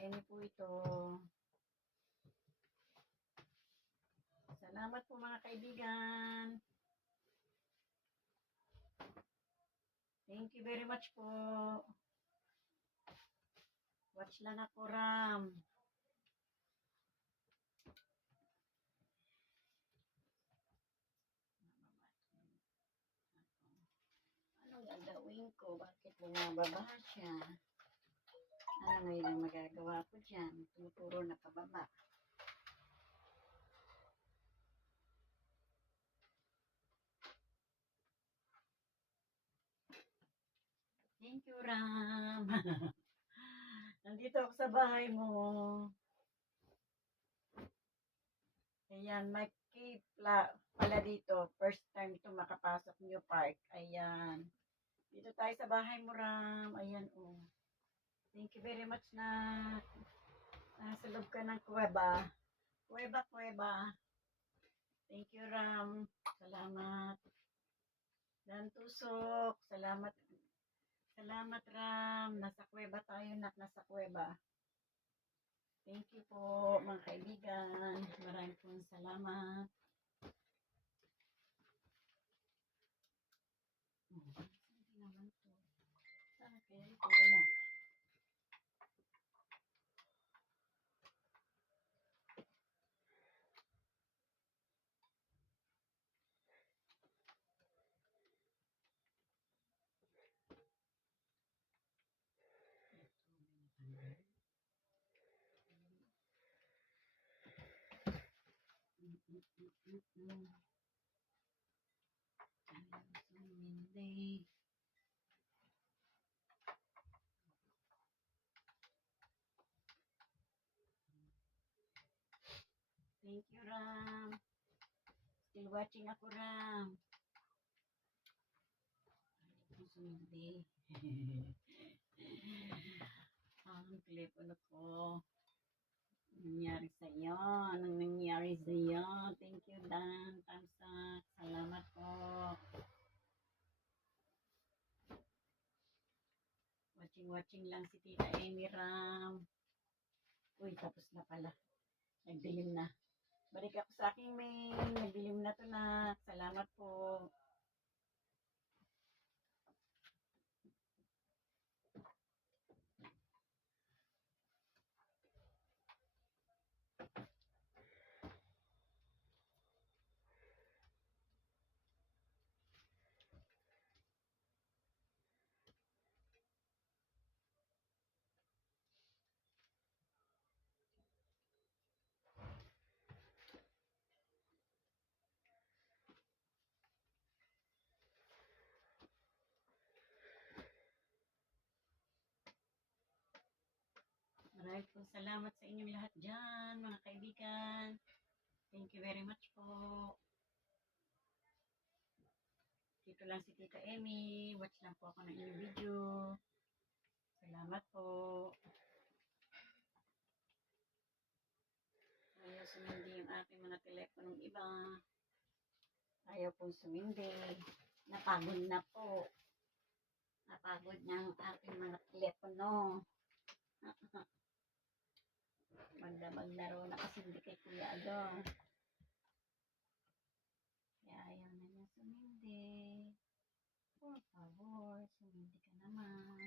Amy po ito. Salamat po mga kaibigan. Thank you very much po. Watch lang ako, Ram. Anong gagawin ko? Bakit bumababa siya? Ano ngayon ang magagawa ko dyan? Tumuturo na pababa. Thank you, Ram. Nandito ako sa bahay mo. Ayan, may cave pala dito. First time ito makapasok New Park. Ayan. Dito tayo sa bahay mo, Ram. Ayan, oh. Thank you very much na nasa loob ka ng kuweba. Kuweba. Thank you, Ram. Salamat. Dan Tusok. Salamat. Salamat, Ram. Nasa kuweba tayo, nasa kuweba. Thank you po, mga kaibigan. Maraming pong salamat. Hindi naman to. Sana kaya ito wala. Hindi. Thank you, Ram. Still watching ako, Ram. Hindi. Ang telepono ko. Nangyari sa'yo. Anong nangyari sa'yo? Thank you, Dan. Thumbs up. Salamat po. Watching lang si Tita Amy, Ram. Uy, tapos na pala. Nagdilim na. Balik ako sa aking main. Nagdilim na to na. Salamat po. Maraming po salamat sa inyong lahat dyan, mga kaibigan. Thank you very much po. Dito lang si Tita Amy. Watch lang po ako ng inyong video. Salamat po. Ayaw sumindi yung aking mga teleponong iba. Ayaw pong sumindi. Napagod na po. Napagod na ang aking mga telepono. Magdamag-laro na kasi hindi kay Kuya Ado. Kaya ayaw na niya sumindi. Por favor, sumindi ka naman.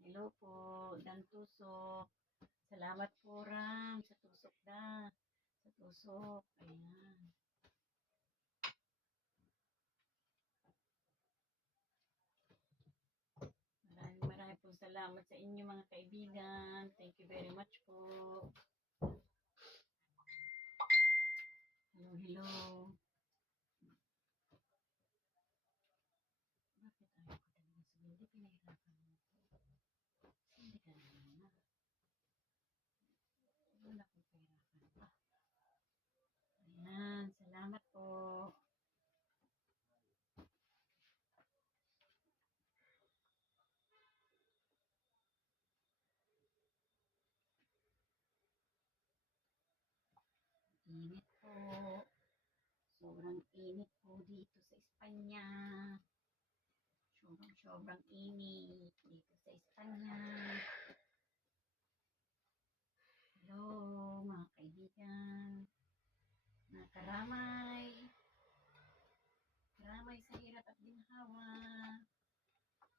Hello po, Dan Tusok. Salamat po, Ram, sa tusok na. Sa tusok. Ayan. Maraming po salamat sa inyo mga kaibigan. Thank you very much po. Hello. Bakit ayaw ko talaga sumindi? Pinahirapan mo po. Hindi ka naman na. Wala kong pahirapan pa. Ayan, salamat po. Init po. Sobrang init po dito sa Espanya. sobrang init dito sa Espanya. Hello, mga kaibigan, mga karamay. Karamay sa hirap at ginhawa.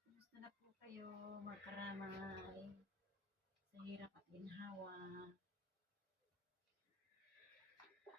Kumusta na po kayo, mga karamay? Sa hirap at ginhawa. Sa hirap at ginhawa.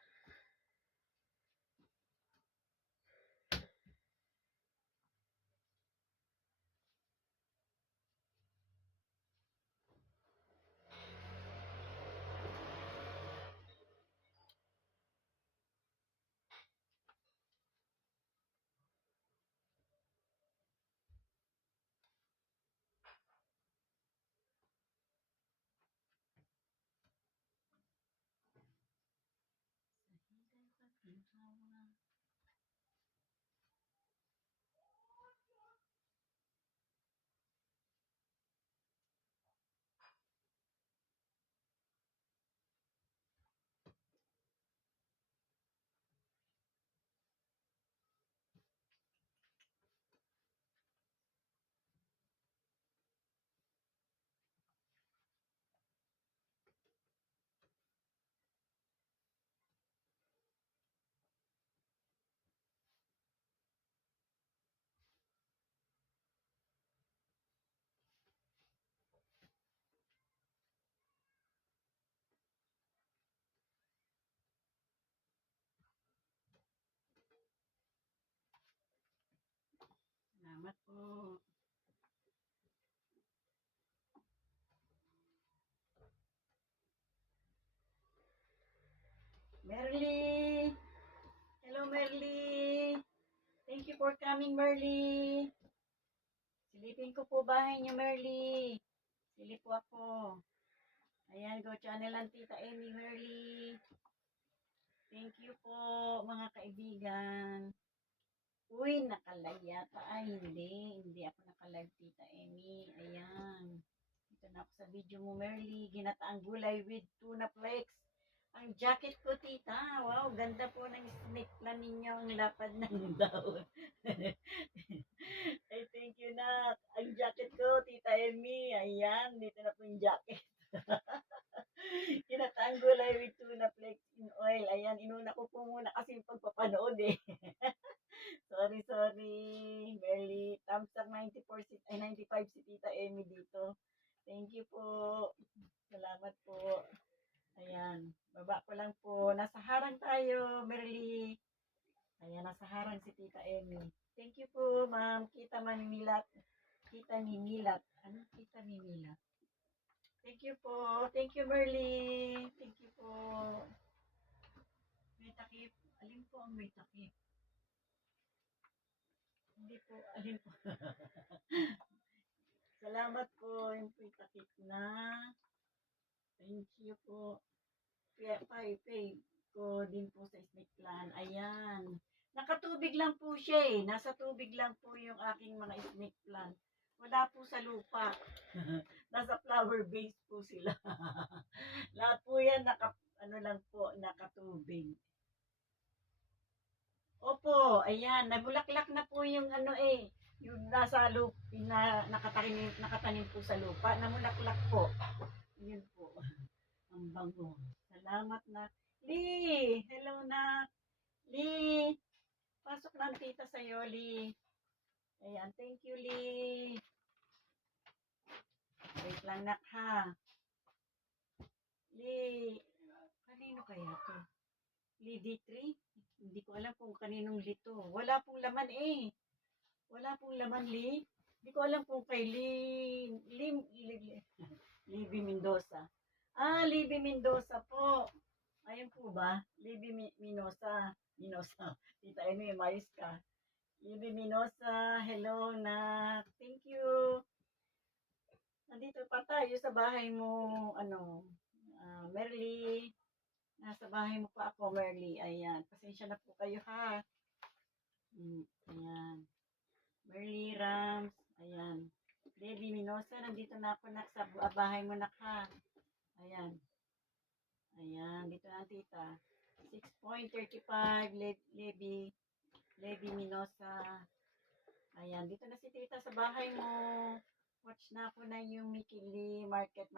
Salamat po. Merly! Hello, Merly! Thank you for coming, Merly! Silipin ko po bahay niyo, Merly. Silip po ako. Ayan, go channel ang Tita Amy, Merly. Thank you po, mga kaibigan. Uy, nakalive yata. Ay, hindi. Hindi ako nakalive, Tita Amy. Ayan. Ito na ako sa video mo, Merly. Ginataang gulay with tuna flakes. Ang jacket ko, tita. Wow, ganda po ng snake plan ninyo. Ang lapad ng daon. Ay, thank you na. Ang jacket ko, Tita Amy. Ayan, dito na po yung jacket. Ginataang gulay with tuna flakes in oil. Ayan, inuna ko po muna kasi yung pagpapanood eh. Sorry. Barely. Thumbs up 94 si, ay 95 si Tita Amy dito. Thank you po. Salamat po. Ayan. Baba ko lang po. Nasa harang tayo, Merly. Ayan, nasa harang si Tita Amy. Thank you po, ma'am. Kita Manimilat. Kita Mimilat. Ano? Kita Mimilat. Thank you po. Thank you, Merly. Thank you po. May takip. Alin po ang may takip? Hindi po. Alin po? Salamat po. Yung po yung takip na. Thank you po. Pay ko din po sa snake plant. Ayan. Nakatubig lang po siya eh. Nasa tubig lang po yung aking mga snake plant. Wala po sa lupa. Nasa flower base po sila. Lahat po yan lang po, nakatubig. Opo, ayan, nabulaklak na po yung yung nasa lupa, nakatanim po sa lupa, namulaklak po. Yun po. Ang bango. Salamat na. Lee! Hello na. Lee! Pasok na ang tita sa'yo, Lee. Ayan, thank you, Lee. Wait lang, nak, ha. Lee, kanino kaya to? Lee D3? Hindi ko alam kung kaninong Lee to. Wala pong laman eh. Wala pong laman, Lee. Hindi ko alam kung kay Libby Mendoza. Ah, Libby Mendoza po. Ayun po ba? Libby Minosa. Tita Amy, mayos ka. Libby Minosa, hello na. Thank you. Nandito pa tayo sa bahay mo, Merly. Nasa bahay mo pa ako, Merly. Ayan. Pasensya na po kayo, ha. Ayan. Merly Rams. Ayan. Libby Minosa, nandito na ako sa bahay mo na, ha. Ayan. Ayan, dito na tita. 6.35, Levi Minosa. Ayan, dito na si tita sa bahay mo. Watch na ako na yung Mikili Market.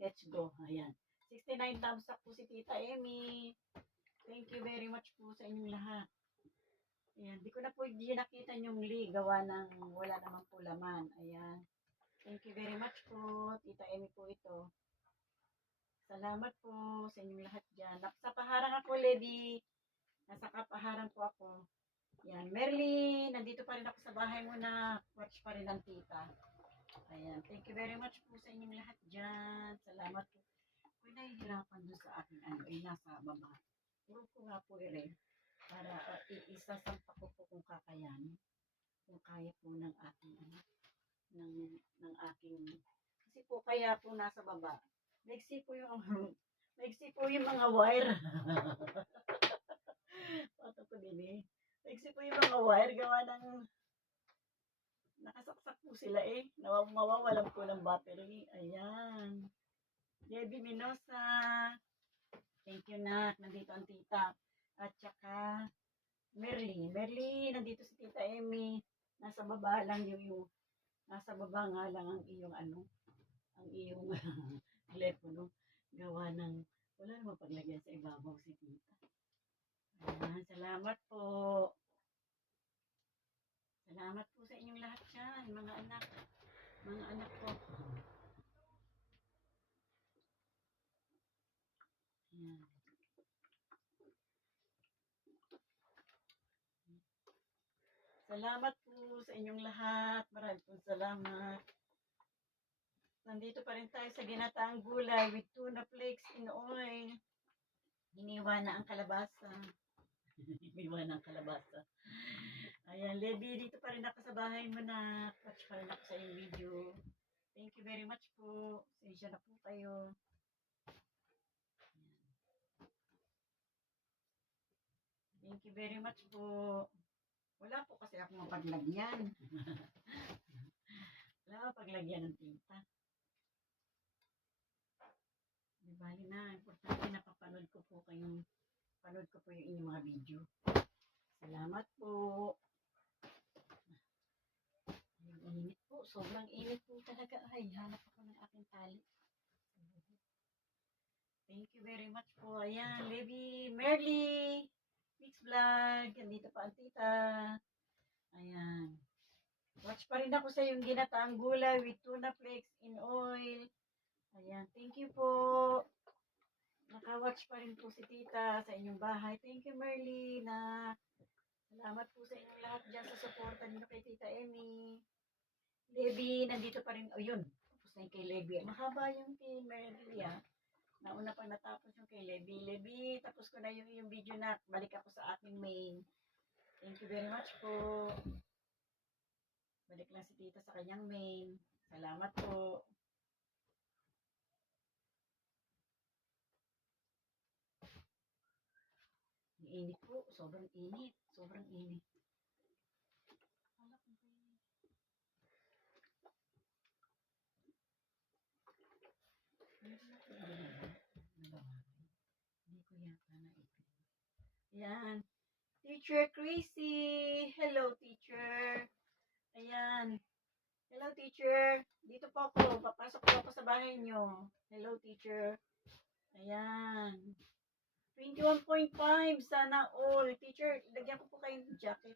Let's go. Ayan. 69 thumbs up po si Tita Emmy. Thank you very much po sa inyong lahat. Ayan, di ko na po hindi nakita yung gawa ng wala naman po laman. Ayan. Thank you very much po, Tita Emmy po ito. Salamat po sa inyong lahat dyan. Nasa paharang ako, Lady. Nasa kapaharang po ako. Ayan, Merly, nandito pa rin ako sa bahay mo na watch pa rin ang tita. Ayan, thank you very much po sa inyong lahat dyan. Salamat po. Kung nahihirapan doon sa akin, nasa baba. Puro ko nga po rin para isasampa ko po kung kakayanin. Kung kaya po ng aking, ng aking, kasi po kaya po nasa baba. Maigsi po yung, maigsi po yung mga wire. Pato ko din eh. Maigsi po yung mga wire, gawa ng, nakasaksak po sila eh. Mawawalan po ng battery. Ayan. Debbie Minosa. Thank you na. Nandito ang tita. At saka, Merly. Merly, nandito si Tita Emmy. Nasa baba lang nasa baba nga lang ang iyong ang iyong telepono. Gawa ng, wala naman paglagyan sa ibabaw si tita. Ayan, salamat po. Salamat po sa inyong lahat dyan, mga anak. Mga anak ko. Ayan. Salamat po sa inyong lahat. Maraming po salamat. Nandito pa rin tayo sa ginataang gulay with tuna flakes in oil. Hiniwa na ang kalabasa. Hiniwa na ang kalabasa. Ayan, Levi, dito pa rin ako sa bahay mo na. Watch pa rin ako sa iyong video. Thank you very much po. Sensya na po kayo. Thank you very much po. Wala po kasi ako mapaglagyan. Wala paglagyan ng tinta. Di bali na. Importante napapanood ko po yung inyong mga video. Salamat po. Ang init po. Sobrang init po talaga. Ay, hanap ako ng aking tali. Thank you very much po. Ayan, Levi, Merly, Mix Vlog. Andito pa ang tita. Ayan. Watch pa rin ako sa yung ginataang gulay with tuna flakes in oil. Ayan, thank you po. Naka-watch pa rin po si tita sa inyong bahay. Thank you, Merly, na salamat po sa inyong lahat dyan sa suporta niyo kay Tita Emmy. Levi, nandito pa rin. O yun, tapos na yung kay Levi. Mahaba yung kay Merly, ah. Nauna pa natapos yung kay Levi. Levi, tapos ko na yung video na balik ako sa aking main. Thank you very much po. Balik lang si tita sa kanyang main. Salamat po. Init po. Sobrang init. Sobrang init. Hindi ko yata naipin. Ayan. Teacher Chrissy. Hello, teacher. Ayan. Hello, teacher. Dito po ako. Papasok po ako sa bahay nyo. Hello, teacher. Ayan. 21.5. Sana all. Teacher, lagyan ko po kayong jacket.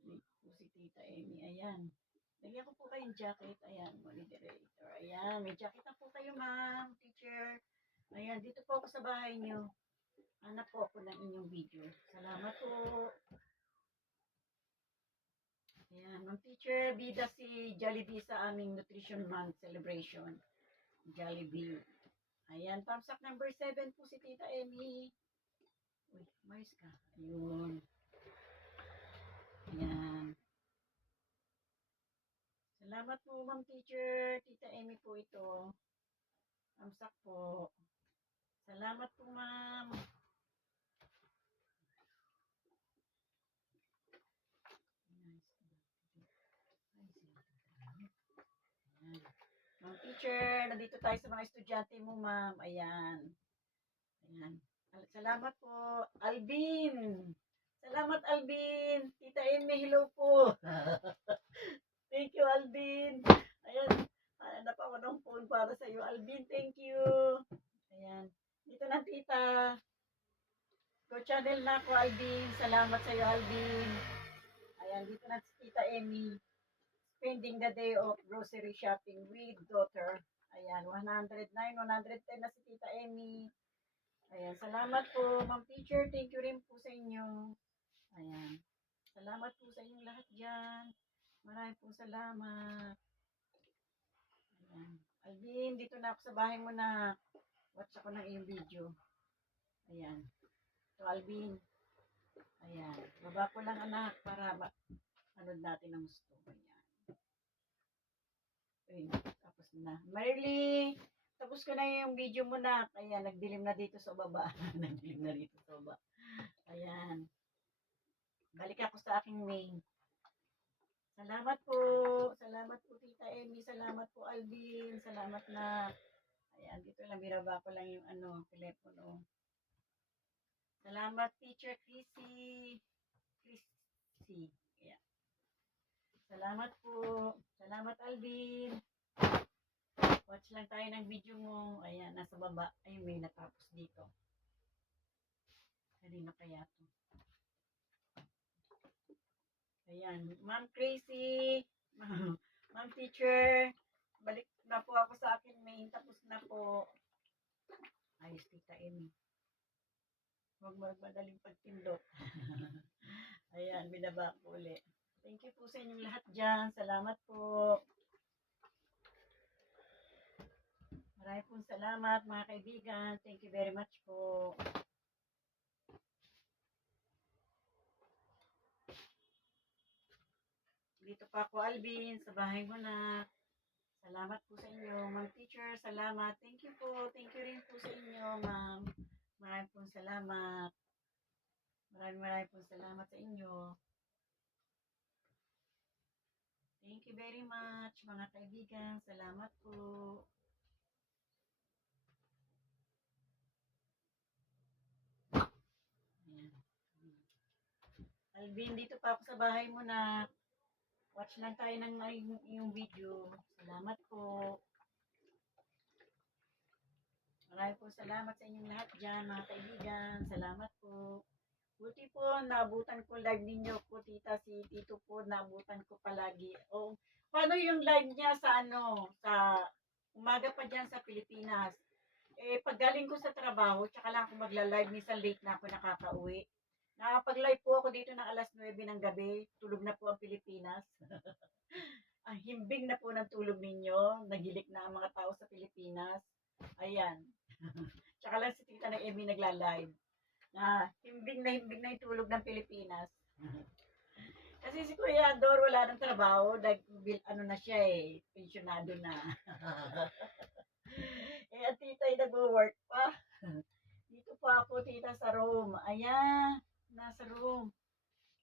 Si Tita Emmy. Ayan. Lagyan ko po kayong jacket. Ayan, moderator. Ayan, may jacket na po kayo, ma'am, teacher. Ayan, dito po ako sa bahay nyo. Hanap po ako ng inyong video. Salamat po. Ayan, ma'am teacher, bida si Jollibee sa aming Nutrition Month celebration. Jollibee. Ayan, thumbs up number 7 po si Tita Emmy. Uy, mais ka. Ayun. Ayan. Salamat po, ma'am teacher. Tita Emmy po ito. Thumbs up po. Salamat po, ma'am. Ma'am teacher, nandito tayo sa mga estudyante mo, ma'am. Ayan. Ayan. Salamat po. Alvin. Salamat, Alvin. Tita Amy, hello po. Thank you, Alvin. Ayan, hanap ako ng phone para sa iyo, Alvin. Thank you. Ayan. Dito na, tita. Go channel na ako, Alvin. Salamat sa iyo, Alvin. Ayan, dito na si Tita Amy. Spending the day of grocery shopping with daughter. Ayan, 109, 110 na si Tita Amy. Ayan, salamat po, Ma'am Teacher. Thank you rin po sa inyo. Ayan. Salamat po sa inyong lahat dyan. Maraming po salamat. Ayan. Alvin, dito na ako sa bahay mo na. Watch ako ng iyong video. Ayan. So, Alvin. Ayan. Baba ko lang, anak, para ano natin ang gusto. Ayan. Ayun, tapos na. Marily, tapos ko na yung video mo na. Ayan, nagdilim na dito sa baba. Nagdilim na dito sa baba. Ayan. Balik ako sa aking main. Salamat po. Salamat po, Tita Amy. Salamat po, Alvin. Salamat na. Ayan, dito lang. Binaba ko lang yung telepono. Salamat, Teacher Chrissy. Ayan. Salamat po. Salamat, Alvin. Watch lang tayo ng video mo. Ayan, nasa baba. Ayun, may natapos dito. Kanina kaya to. Ayan, Ma'am Crazy, Ma'am Teacher, balik na po ako sa akin main, tapos na po. Ayos, Tita Amy. Huwag magmadaling pagtindok. Ayan, binaba ko ulit. Thank you po sa inyong lahat dyan. Salamat po. Maraming pong salamat, mga kaibigan. Thank you very much po. Dito pa ako, Alvin, sa bahay mo na. Salamat po sa inyo, Ma'am Teacher. Salamat. Thank you po. Thank you rin po sa inyo, Ma'am. Maraming pong salamat. Maraming pong salamat sa inyo. Thank you very much, mga kaibigan. Salamat po. Ayan. Alvin, dito pa ako sa bahay mo na. Watch lang tayo ng yung video. Salamat po. Maraming po salamat sa inyong lahat dyan, mga kaibigan. Salamat po. Buti po, naabutan ko live ninyo po, tita, si Tito po, naabutan ko palagi. O, paano yung live niya sa sa umaga pa dyan sa Pilipinas? Pag galing ko sa trabaho, tsaka lang ako magla-live, minsan late na ako nakakauwi. Nakapag-live po ako dito ng alas 9 ng gabi, tulog na po ang Pilipinas. Ang himbing na po ng tulog ninyo, nagilik na ang mga tao sa Pilipinas. Ayan. Tsaka lang si Tita ng Emmy nagla-live. Himbing na yung tulog ng Pilipinas. Kasi si Kuya Dor wala ng trabaho, na siya pensionado na. Ang tita ay nag-work pa. Dito pa ako, tita, sa Rome. Ayan, nasa Rome.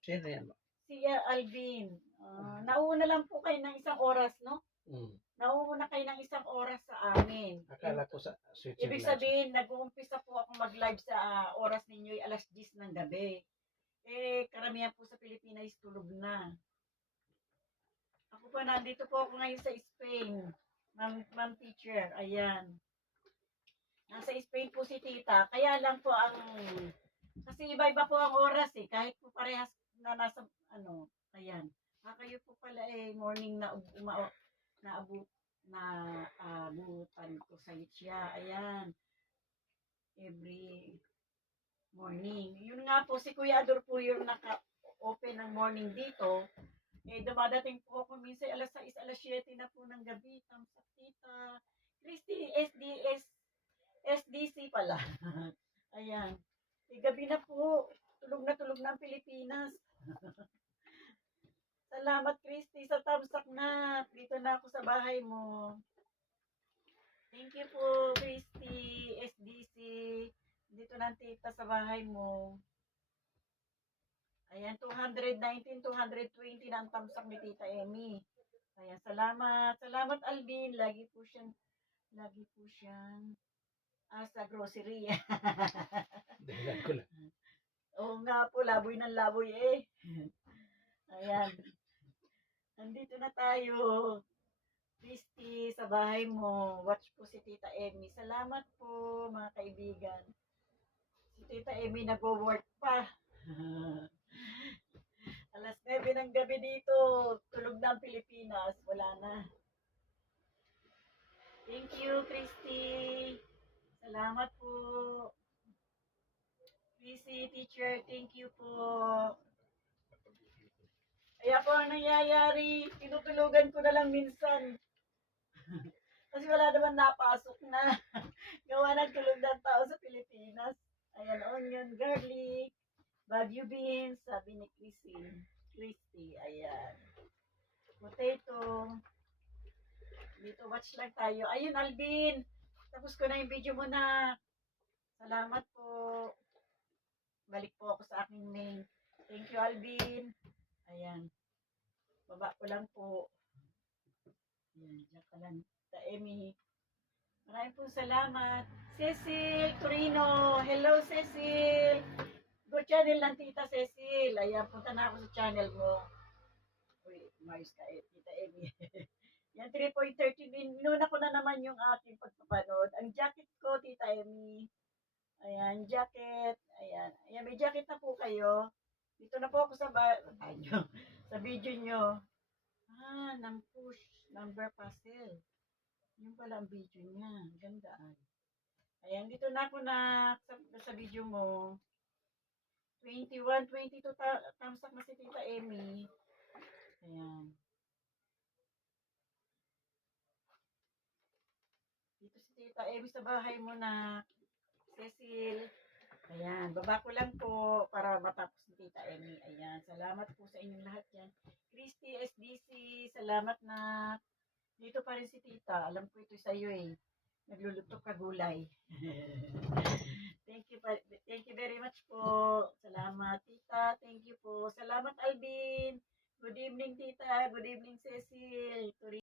Sino yan? Si Alvin. Nauna lang po kayo ng isang oras, no? Nauna kayo ng isang oras sa amin. Akala ko sa Switzerland. Ibig sabihin, nag-uumpisa po ako mag-live sa oras ninyo ay alas 10 ng gabi. Karamihan po sa Pilipinas tulog na. Ako pa, nandito po ako ngayon sa Spain. Ma'am Teacher, ayan. Nasa Spain po si tita. Kaya lang po kasi iba-iba po ang oras kahit po parehas na nasa, ayan. Kayo po pala morning na naabutan ko sa siya. Ayan. Every morning. Yun nga po, si Kuya Ador po yung naka-open ng morning dito. Dumadating po ako minsan alas 6, alas 7 na po ng gabi. Tamsak, tita. Christy, SDC pala. Ayan. Gabi na po. Tulog na ang Pilipinas. Salamat, Christy, sa tamsak na. Dito na ako sa bahay mo. Thank you po, Christy, SDC. Dito na tita sa bahay mo. Ayan, 219, 220 na ang tamsak ni Tita Amy. Ayan, salamat. Salamat, Alvin. Lagi po siyang sa grocery. Dahilan ko lang. Oo nga po, laboy ng laboy eh. Ayan. Nandito na tayo. Christy, sa bahay mo. Watch po si Tita Emmy. Salamat po, mga kaibigan. Si Tita Emmy nag-work pa. Alas 9 ng gabi dito. Tulog na ang Pilipinas. Wala na. Thank you, Christy. Salamat po. Christy, teacher, thank you po. Kaya po ang nangyayari, tinutulugan ko na lang minsan. Kasi wala naman napasok na. Gawa ng tulog ng tao sa Pilipinas. Ayan, onion, garlic, Baguio beans, sabi ni Christy. Ayan. Potato. Dito, watch lang tayo. Ayun, Alvin. Tapos ko na yung video mo na. Salamat po. Balik po ako sa aking main. Thank you, Alvin. Ayan. Baba ko lang po. Ayan, dyan ka lang. Ta Emmy. Maraming po salamat. Cecil Torino. Hello, Cecil. Good channel ng Tita Cecil. Ayan, punta na ako sa channel mo. Uy, Mars ka eh, Tita Emmy. Yan, 3.30. Inuna ko na naman yung aking pagpapanood. Ang jacket ko, Tita Emmy. Ayan, jacket. Ayan. Ayan, may jacket na po kayo. Dito na po ako sa sa video nyo. Nang push number puzzle. Yung pala ang video niya. Ganda. Ayan, dito na ako sa video mo. 21, 22 thumbs up na si Tita Emmy. Ayan. Dito si Tita Emmy sa bahay mo na. Cecil. Ayan, baba ko lang po para matapos ni Tita Emmy. Ayan, salamat po sa inyong lahat yan. Christy SDC, salamat na. Dito pa rin si Tita. Alam ko ito sa iyo eh. Nagluluto ka gulay. Thank you very much po. Salamat, Tita. Thank you po. Salamat, Alvin. Good evening, Tita. Good evening, Cecil.